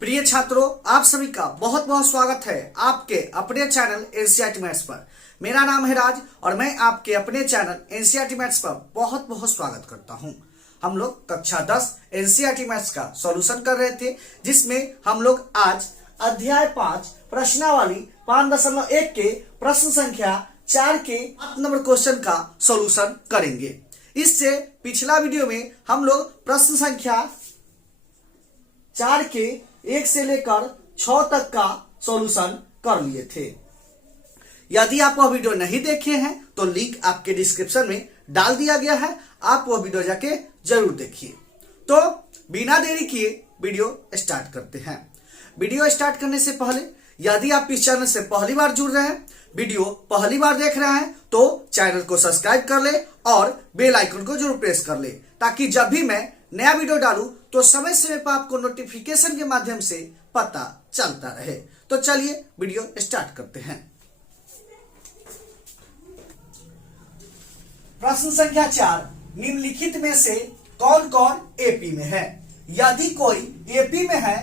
प्रिय छात्रों, आप सभी का बहुत बहुत स्वागत है आपके अपने चैनल एनसीईआरटी मैथ्स पर। मेरा नाम है राज और मैं आपके अपने चैनल एनसीईआरटी मैथ्स पर बहुत बहुत स्वागत करता हूं। हम लोग कक्षा 10 एनसीईआरटी मैथ्स का सॉल्यूशन कर रहे थे, जिसमें हम लोग आज अध्याय 5 प्रश्नावली 5.1 के प्रश्न संख्या 4 के 8 नंबर क्वेश्चन का सॉल्यूशन करेंगे। इससे पिछला वीडियो में हम लोग प्रश्न संख्या 4 के 1 से लेकर 6 तक का सॉल्यूशन कर लिए थे। यदि आप वह वीडियो नहीं देखे हैं तो लिंक आपके डिस्क्रिप्शन में डाल दिया गया है, आप वह वीडियो जाके जरूर देखिए। तो बिना देरी किए वीडियो स्टार्ट करते हैं। वीडियो स्टार्ट करने से पहले यदि आप इस चैनल से पहली बार जुड़ रहे हैं, वीडियो पहली बार देख रहे हैं, तो चैनल को सब्सक्राइब कर ले और बेल आइकन को जरूर प्रेस कर ले, ताकि जब भी मैं नया वीडियो डालूं तो समय समय पर आपको नोटिफिकेशन के माध्यम से पता चलता रहे। तो चलिए वीडियो स्टार्ट करते हैं। प्रश्न संख्या 4, निम्नलिखित में से कौन कौन एपी में है? यदि कोई एपी में है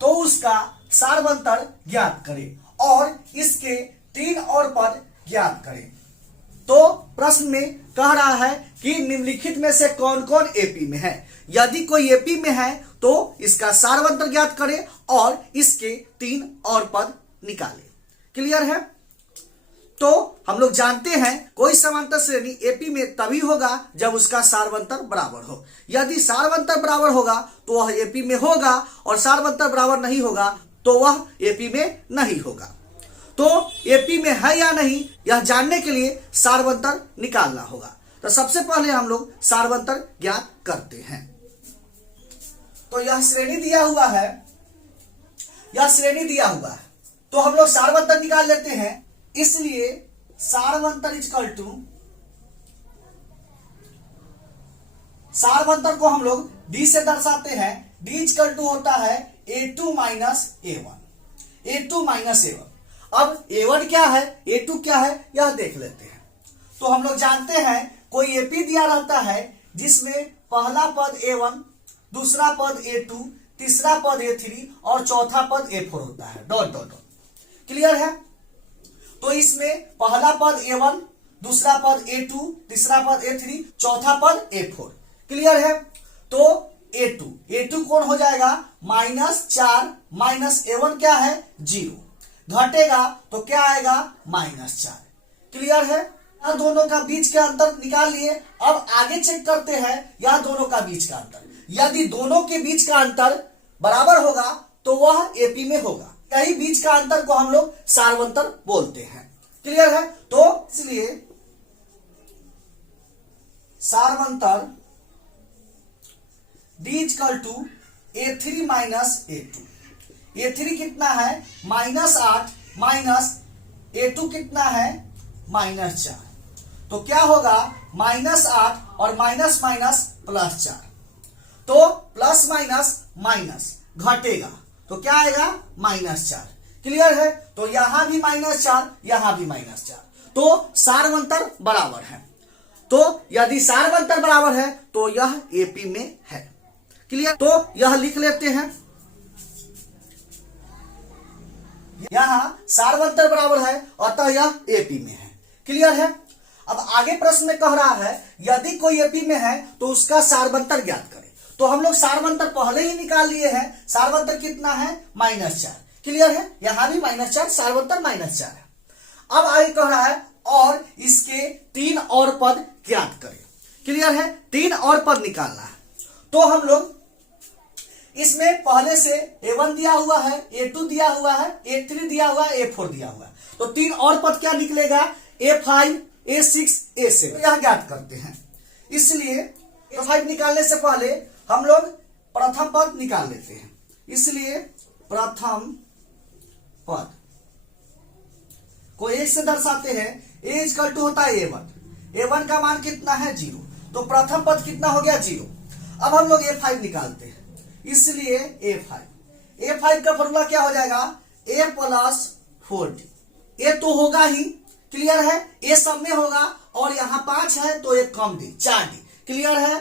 तो उसका सारवंतर ज्ञात करें और इसके 3 और पद ज्ञात करें। तो प्रश्न में कह रहा है कि निम्नलिखित में से कौन कौन एपी में है। यदि कोई एपी में है तो इसका सारवंतर ज्ञात करें और इसके 3 और पद निकालें। क्लियर है? तो हम लोग जानते हैं कोई समांतर श्रेणी एपी में तभी होगा जब उसका सारवंतर बराबर हो। यदि सारवंतर बराबर होगा तो वह एपी में होगा और सारवंतर बराबर नहीं होगा तो वह एपी में नहीं होगा। तो एपी में है या नहीं यह जानने के लिए सारवंतर निकालना होगा। तो सबसे पहले हम लोग सारवंतर ज्ञात करते हैं। तो यह श्रेणी दिया हुआ है, तो हम लोग सारवंतर निकाल लेते हैं। इसलिए सारवंतर इक्वल टू, सारवंतर को हम लोग डी से दर्शाते हैं। डी इक्वल टू होता है A2 minus A1। A2 minus A1। अब A1 क्या है, A2 क्या है, यह देख लेते हैं। तो हम लोग जानते हैं कोई एपी दिया रहता है जिसमें पहला पद A1, दूसरा पद A2, तीसरा पद A3 और चौथा पद A4 होता है। Dot dot dot. क्लियर है? तो इसमें पहला पद A1, दूसरा पद A2, तीसरा पद A3, चौथा पद A4। क्लियर है? तो A2 कौन हो जाएगा? -4 माइनस A1 क्या है? 0। घटेगा तो क्या आएगा? -4। क्लियर है? यह दोनों का बीच का अंतर निकाल लिए। अब आगे चेक करते हैं यह दोनों का बीच का अंतर। यदि दोनों के बीच का अंतर बराबर होगा तो वह एपी में होगा। यही बीच का अंतर को हम लोग सारवंतर बोलते हैं। क्लियर है? तो इसलिए सारवंतर D equal to A3 minus A2। A3 कितना है? -8 माइनस A2 कितना है? -4। तो क्या होगा? -8 और माइनस माइनस +4। तो प्लस माइनस माइनस घटेगा तो क्या आएगा? -4। क्लियर है? तो यहां भी -4, यहां भी -4। तो सारवंतर बराबर है। तो यदि सारवंतर बराबर है तो यह एपी में है। क्लियर? तो यह लिख लेते हैं। यहां सारवंतर बराबर है अतः यह एपी में है। क्लियर है? अब आगे प्रश्न में कह रहा है यदि कोई एपी में है तो उसका सारवंतर ज्ञात करें। तो हम लोग सारवंतर पहले ही निकाल लिए हैं। सारवंतर कितना है? -4। क्लियर है? यहां भी -4, सारवंतर -4 है। अब आगे कह रहा है और इसके 3 और पद ज्ञात करें। क्लियर है? 3 और पद निकालना है। तो हम लोग इसमें पहले से A1 दिया हुआ है, A2 दिया हुआ है, A3 दिया हुआ है, A4 दिया हुआ है। तो 3 और पद क्या निकलेगा? A5, A6, A7। तो यह ज्ञात करते हैं। इसलिए A5 निकालने से पहले हम लोग प्रथम पद निकाल लेते हैं। इसलिए प्रथम पद को 1 से दर्शाते हैं। A इक्वल टू होता है A1। A1 का मान कितना है? 0। तो प्रथम पद कितना हो गया? 0। अब हम लोग A5 निकालते हैं। इसलिए A5 का फॉर्मूला क्या हो जाएगा? A + 4D। A तो होगा ही। क्लियर है? A सब में होगा और यहां 5 है तो एक कम दी, 4D। क्लियर है?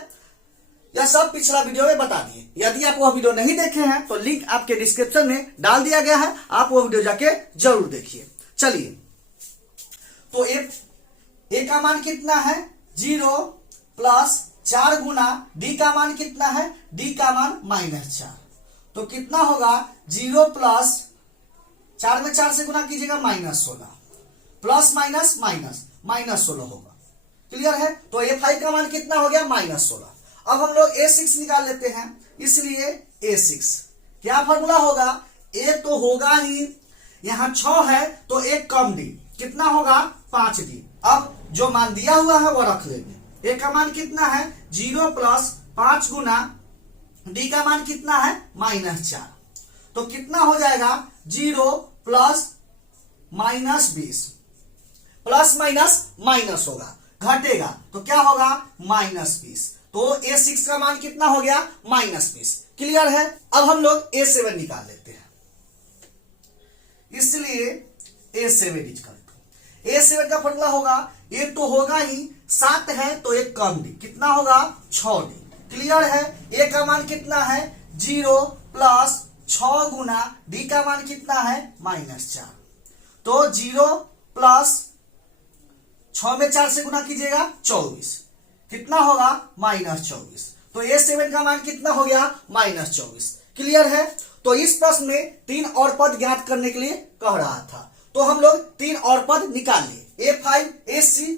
यह सब पिछला वीडियो में बता दिए। यदि आप वह वीडियो नहीं देखे हैं तो लिंक आपके डिस्क्रिप्शन में डाल दिया गया है, आप वो वीडियो जाके जरूर देखिए। चलिए, तो ए का मान कितना है 0 प्लस 4 गुना डी का मान कितना है, डी का मान -4, तो कितना होगा 0 प्लस 4 में 4 से गुना कीजिएगा -16 प्लस माइनस माइनस -16 होगा। क्लियर है। तो A5 का मान कितना हो गया -16। अब हम लोग A6 निकाल लेते हैं, इसलिए A6 क्या फॉर्मूला होगा, A तो होगा ही, यहां 6 है तो एक कम डी, कितना होगा 5D। अब जो मान दिया हुआ है वो रख लेंगे। A का मान कितना है 0 प्लस 5 गुना D का मान कितना है -4, तो कितना हो जाएगा 0 प्लस -20 प्लस माइनस माइनस होगा, घटेगा तो क्या होगा -20, तो A6 का मान कितना हो गया -20। क्लियर है। अब हम लोग A7 निकाल लेते हैं, इसलिए A7 A7 का फॉर्मूला होगा, A तो होगा ही, 7 है तो एक कम डी, कितना होगा 6D। क्लियर है। A का मान कितना है 0 प्लस 6 गुना D का मान कितना है -4, तो 0 प्लस 6 में 4 से गुना कीजिएगा 24, कितना होगा -24, तो A7 का मान कितना हो गया -24। क्लियर है। तो इस प्रश्न में 3 और पद ज्ञात करने के लिए कह रहा था, तो हम लोग 3 और पद निकाल लिए, A5 A6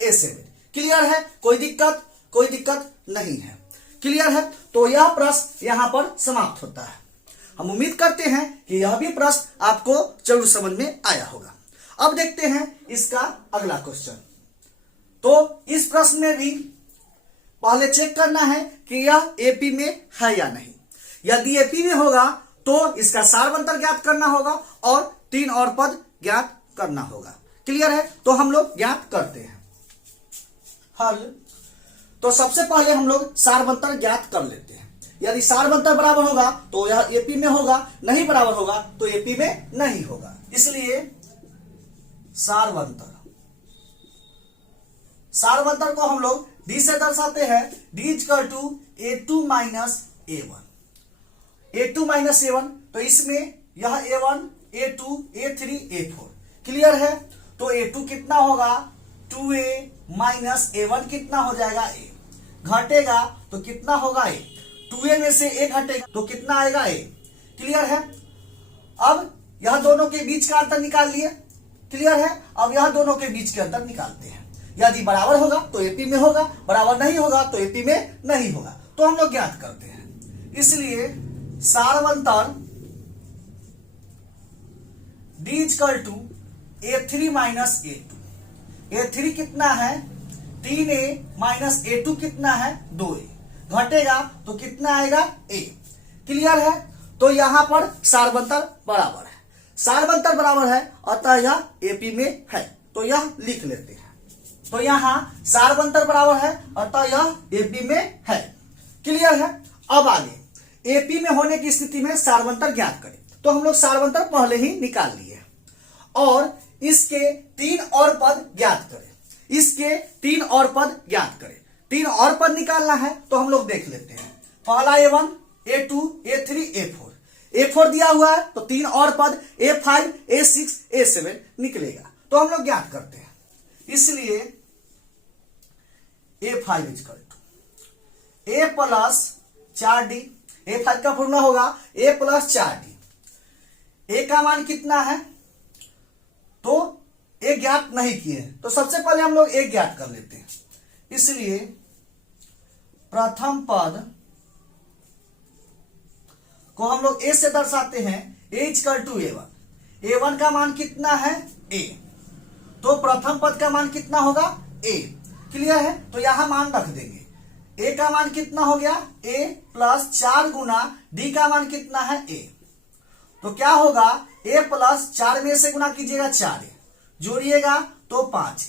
A7। क्लियर है, कोई दिक्कत नहीं है। क्लियर है। तो यह प्रश्न यहां पर समाप्त होता है। हम उम्मीद करते हैं कि यह भी प्रश्न आपको जरूर समझ में आया होगा। अब देखते हैं इसका अगला क्वेश्चन। तो इस प्रश्न में भी पहले चेक करना है कि यह एपी में है या नहीं। यदि एपी में होगा तो इसका सारवंतर ज्ञात करना होगा और 3 और पद ज्ञात करना होगा। क्लियर है। तो हम लोग ज्ञात करते हैं हल। तो सबसे पहले हम लोग सारवंतर ज्ञात कर लेते हैं। यदि सारवंतर बराबर होगा तो यह एपी में होगा, नहीं बराबर होगा तो एपी में नहीं होगा। इसलिए सारवंतर को हम लोग डी से दर्शाते हैं, D = A2 - A1। A2 - A1, तो इसमें यह A1 A2 A3 A4। Clear है। तो A2 कितना होगा 2A - A1 कितना हो जाएगा A, घटेगा तो कितना होगा A, 2A में से A घटेगा तो कितना आएगा A। क्लियर है। अब यह दोनों के बीच का अंतर निकाल लिए। क्लियर है। अब यह दोनों के बीच के अंतर निकालते हैं। यदि बराबर होगा तो एपी में होगा, बराबर नहीं होगा तो एपी में नहीं होगा, तो हम लोग ज्ञात करते हैं। इसलिए सारवंतर D = A3 - A2। A3 कितना है 3A - A2 कितना है 2A, घटेगा तो कितना आएगा A। क्लियर है। तो यहां पर सारवंतर बराबर है, सारवंतर बराबर है, अतः यह एपी में है, तो यह लिख लेते हैं। तो यहां सारवंतर बराबर है, अतः यह एपी में है। क्लियर है। अब आगे एपी में होने की स्थिति में सारवंतर ज्ञात करें, तो हम लोग सारवंतर पहले ही निकाल लिए और इसके 3 और पद ज्ञात करें, इसके 3 और पद ज्ञात करें। 3 और पद निकालना है तो हम लोग देख लेते हैं। पहला A1 A2 A3 A4, A4 दिया हुआ है तो 3 और पद A5 A6 A7 निकलेगा, तो हम लोग ज्ञात करते हैं। इसलिए A5 = A plus 4D। A5 का फॉर्मूला होगा A प्लस 4D। A का मान कितना है, तो A ज्ञात नहीं किए हैं, तो सबसे पहले हम लोग A ज्ञात कर लेते हैं। इसलिए प्रथम पद को हम लोग A से दर्शाते हैं, A = A1। A1 का मान कितना है A, तो प्रथम पद का मान कितना होगा A। क्लियर है। तो यहां मान रख देंगे। A का मान कितना हो गया A प्लस 4 गुना D का मान कितना है A, तो क्या होगा A प्लस 4 में से गुना कीजिएगा 4A, जोड़िएगा तो 5,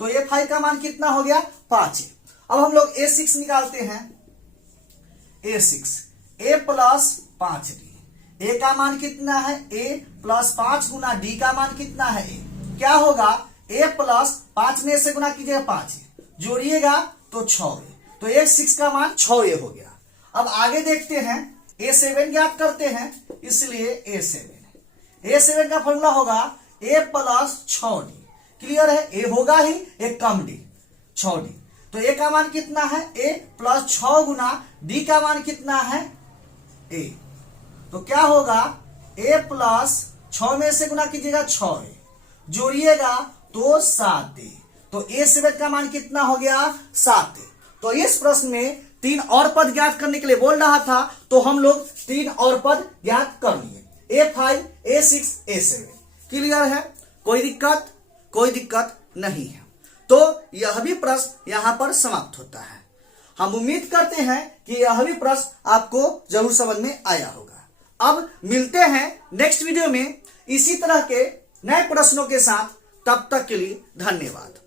तो A5 का मान कितना हो गया 5। अब हम लोग A6 निकालते हैं। A6 A plus 5D। A का मान कितना है A प्लस 5 गुना D का मान कितना है A, क्या होगा A प्लस 5 में से गुना कीजिएगा 5, जोड़िएगा तो 6A, तो A6 का मान 6A हो गया। अब आगे देखते हैं, A7 ज्ञात करते हैं, इसलिए A7 का फॉर्मूला होगा A प्लस 6D। क्लियर है, A होगा ही, एक कम D, 6D। तो A का मान कितना है, A प्लस 6 गुना D का मान कितना है, A। तो क्या होगा, A प्लस 6 में से गुना कीजिएगा 6A, जोड़िएगा तो 7A। तो A7 का मान कितना हो गया, 7A। तो इस प्रश्न में 3 और पद ज्ञात करने के लिए बोल रहा था, तो हम लोग 3 और पद ज्ञात कर लिए, A5, A6, A7। क्लियर है, कोई दिक्कत नहीं है। तो यह भी प्रश्न यहां पर समाप्त होता है। हम उम्मीद करते हैं कि यह भी प्रश्न आपको जरूर समझ में आया होगा। अब मिलते हैं नेक्स्ट वीडियो में इसी तरह के नए प्रश्नों के साथ। तब तक के लिए धन्यवाद।